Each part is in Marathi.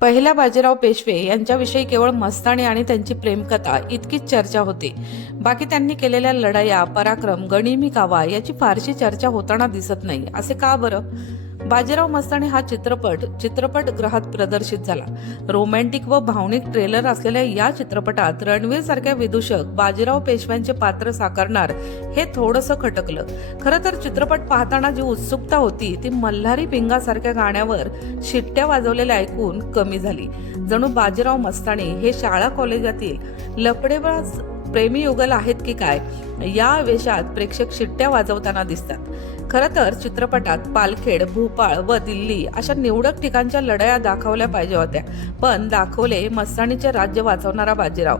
पहिल्या बाजीराव पेशवे यांच्याविषयी केवळ मस्तानी आणि त्यांची प्रेमकथा इतकीच चर्चा होती. बाकी त्यांनी केलेल्या लढाया पराक्रम गणिमी कावा याची फारशी चर्चा होताना दिसत नाही. असे का बरं? बाजीराव मस्तानी हा चित्रपट चित्रपटगृहात प्रदर्शित झाला. रोमॅन्टिक व भावनिक ट्रेलर असलेल्या या चित्रपटात रणवीर सारख्या विदूषक बाजीराव पेशव्यांचे पात्र साकारणार हे थोडंसं खटकलं. खरं तर चित्रपट पाहताना जी उत्सुकता होती ती मल्हारी पिंगासारख्या गाण्यावर शिट्ट्या वाजवलेल्या ऐकून कमी झाली. जणू बाजीराव मस्तानी हे शाळा कॉलेजातील लफडेबाज प्रेमी युगल आहेत की काय या वेशात प्रेक्षक शिट्ट्या वाजवताना दिसतात. खरं तर चित्रपटात पालखेड भोपाळ व दिल्ली अशा निवडक ठिकाणच्या लढाया दाखवल्या पाहिजे होत्या. पण दाखवले मस्तानीचे राज्य वाचवणारा बाजीराव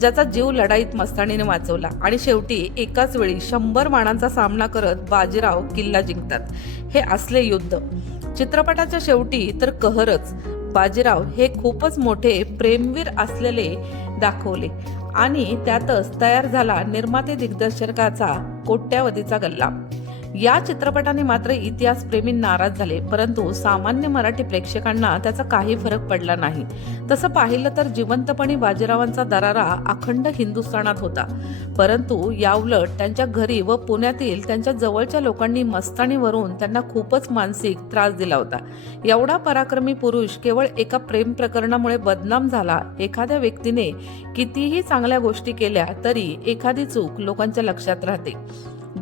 ज्याचा जीव लढाईत मस्तानीने वाचवला. आणि शेवटी एकाच वेळी शंभर बाणांचा सामना करत बाजीराव किल्ला जिंकतात. हे असले युद्ध. चित्रपटाच्या शेवटी तर कहरच बाजीराव हे खूपच मोठे प्रेमवीर असलेले दाखवले. आणि त्यातच तयार झाला निर्माते दिग्दर्शकाचा कोट्यावधीचा गल्ला. या चित्रपटाने मात्र इतिहासप्रेमी नाराज झाले परंतु सामान्य मराठी प्रेक्षकांना त्याचा काही फरक पडला नाही. तसं पाहिलं तर जिवंतपणी बाजीरावांचा दरारा अखंड हिंदुस्थानात होता. परंतु याउलट त्यांच्या घरी व पुण्यातील त्यांच्या जवळच्या लोकांनी मस्तानीवरून त्यांना खूपच मानसिक त्रास दिला होता. एवढा पराक्रमी पुरुष केवळ एका प्रेम प्रकरणामुळे बदनाम झाला. एखाद्या व्यक्तीने कितीही चांगल्या गोष्टी केल्या तरी एखादी चूक लोकांच्या लक्षात राहते.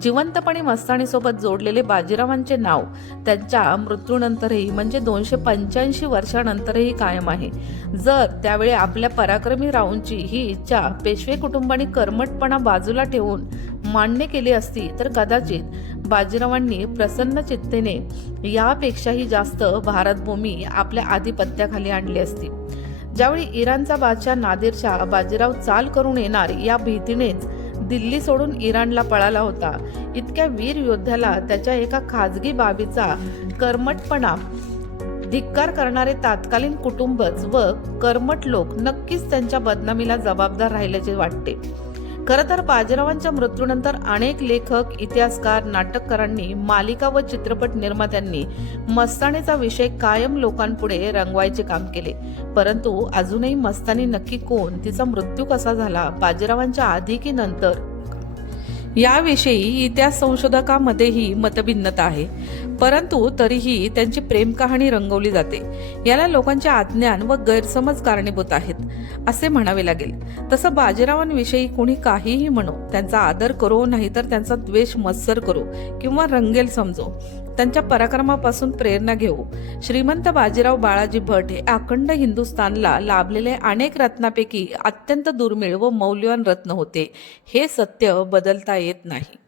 जिवंतपणे मस्तानीसोबत जोडलेले बाजीरावांचे नाव त्यांच्या मृत्यूनंतरही म्हणजे दोनशे पंच्याऐंशी वर्षानंतरही कायम आहे. जर त्यावेळी आपल्या पराक्रमी राऊंची ही इच्छा पेशवे कुटुंबाने कर्मटपणा बाजूला ठेवून मान्य केली असती तर कदाचित बाजीरावांनी प्रसन्न चित्तेने यापेक्षाही जास्त भारतभूमी आपल्या आधिपत्याखाली आणली असती. ज्यावेळी इराणचा बादशाह नादिरशाह बाजीराव चाल करून येणार या भीतीनेच दिल्ली सोडून इराणला पळाला होता. इतक्या वीर योद्ध्याला त्याच्या एका खाजगी बाबीचा कर्मटपणा धिक्कार करणारे तात्कालीन कुटुंबच व कर्मट लोक नक्कीच त्यांच्या बदनामीला जबाबदार राहिल्याचे वाटते. खरं तर बाजीरावांच्या मृत्यूनंतर अनेक लेखक इतिहासकार नाटककारांनी मालिका व चित्रपट निर्मात्यांनी मस्तानीचा विषय कायम लोकांपुढे रंगवायचे काम केले. परंतु अजूनही मस्तानी नक्की कोण? तिचा मृत्यू कसा झाला? बाजीरावांच्या आधी की नंतर? याविषयी इतिहास संशोधकामध्येही मतभिन्नता आहे. परंतु तरीही त्यांची प्रेम कहाणी रंगवली जाते. याला लोकांचे अज्ञान व गैरसमज कारणीभूत आहेत असे म्हणावे लागेल. तसं बाजीरावांविषयी कोणी काहीही म्हणो त्यांचा आदर करो नाहीतर त्यांचा द्वेष मत्सर करो किंवा रंगेल समजो. त्यांच्या पराक्रमापासून प्रेरणा घेऊ. श्रीमंत बाजीराव बाळाजी भट हे अखंड हिंदुस्थानला लाभलेले अनेक रत्नापैकी अत्यंत दुर्मिळ व मौल्यवान रत्न होते. हे सत्य बदलता येत नाही.